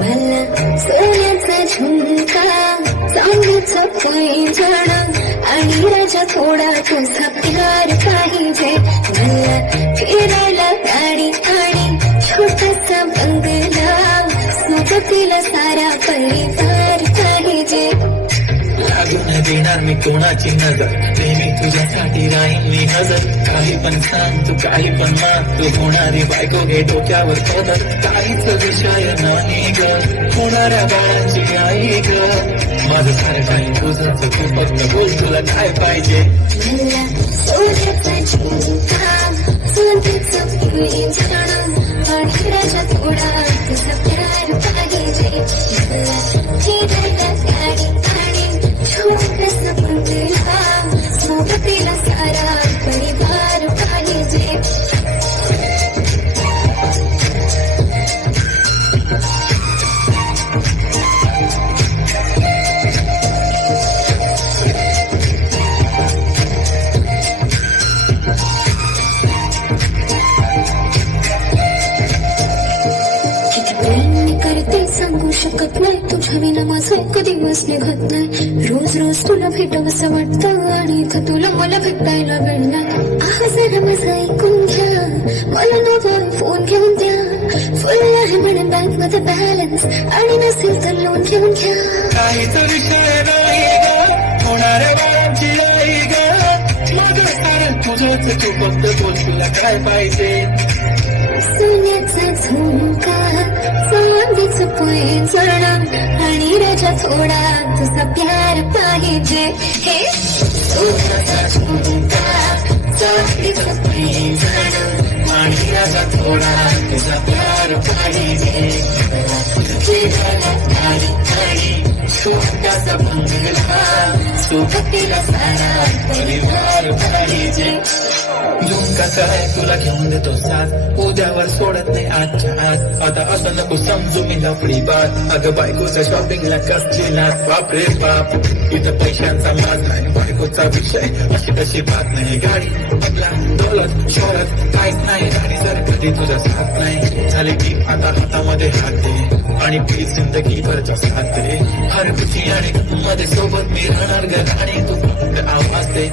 मला सोन्याचा झुमका, चांदीचं पैंजण आणि राजा थोडा तुझा प्यार पाहिजे. मला फिरायला गाडी आणि छोटासा बंगला, सोबतीला सारा परिवार पाहिजे. लागून देणार मी कोणाची नजर, नेहमी तुझ्यासाठी राहीन मी हजर. काही पण सांग तू, काही पण माग, तू होणारी बायको घे डोक्यावर पदर. काहीच विषय नाही ग, होणाऱ्या बाळाची आई ग. माझं सारं काही तुझंच, तू फक्त बोल तुला काय पाहिजे. मला सोन्याचा झुमका, चांदीचं पैंजण आणि राजा थोडा तुझा प्यार पाहिजे. मला फिरायला गाडी आणि छोटासा बंगला, सोबतीला सारा परिवार पाहिजे. सांगू शकत नाही, तुझ्या विना माझा एक दिवस निघत नाही. रोज रोज तुला भेटावं असं वाटतं आणि इथं तुला मला भेटायला वेळ नाही. जरा माझं ऐकून घ्या, मला नवा फोन घेऊन द्या. फुल आहे म्हणे बँक मध्ये बॅलन्स आणि नसेल तर लोन घेऊन घ्या. काहीच विषय नाही ग, होणाऱ्या बाळाची आई ग. माझं सारं तुझंच, तू फक्त बोल तुला काय पाहिजे. सोन्याचा झुमका, चांदीचं पैंजण आणि राजा थोडा तुझा प्यार पाहिजे. हे सोन्याचा झुमका, चांदीचं पैंजण आणि राजा थोडा तुझा प्यार पाहिजे. फिरायला गाडी आणि छोटासा बंगला, सोबतीला सारा परिवार पाहिजे. झुमका काय तुला घेऊन देतो साथ, उद्यावर सोडत नाही आजच्या आज. आता असं नको समजू मी लफडी बात, अगं बायकोच्या शॉपिंगला कसली लाच. बापरे बाप, इथं पैशांचा माज नाही, बायकोचा विषय अशी तशी बात नाही. गाडी बंगला दौलत शोहरत काहीच नाही, आणि जर कधी तुझा साथ नाही झाली की आता हातामध्ये हात दे आणि प्लीज जिंदगीभरच्या साथ दे. हर खुशी आणि मध्ये सोबत मी राहणार ग राणी, तू फक्त आवाज दे.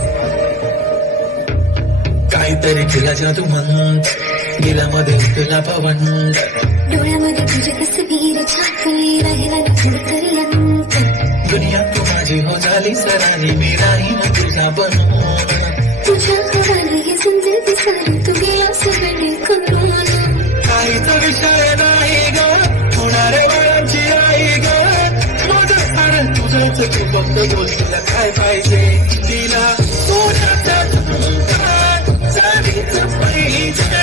काहीतरी केला जादू म्हणत, दिलामध्ये तुला पवन. डोळ्यामध्ये तुझे तस्वीर छापली, राहिला तरी अंत. दुनिया तू माझी हो झाली सरानी, मी राहीन तुझा बनून. तुझ्या हवाली ही जिंदगी सारी तू गेला सगळे करून. काहीच विषय नाही ग, होणाऱ्या बाळाची आई ग. माझं सारं तुझंच, तू फक्त बोल तुला काय पाहिजे. तिला सोन्याचा झुमका, चांदीचं पैंजण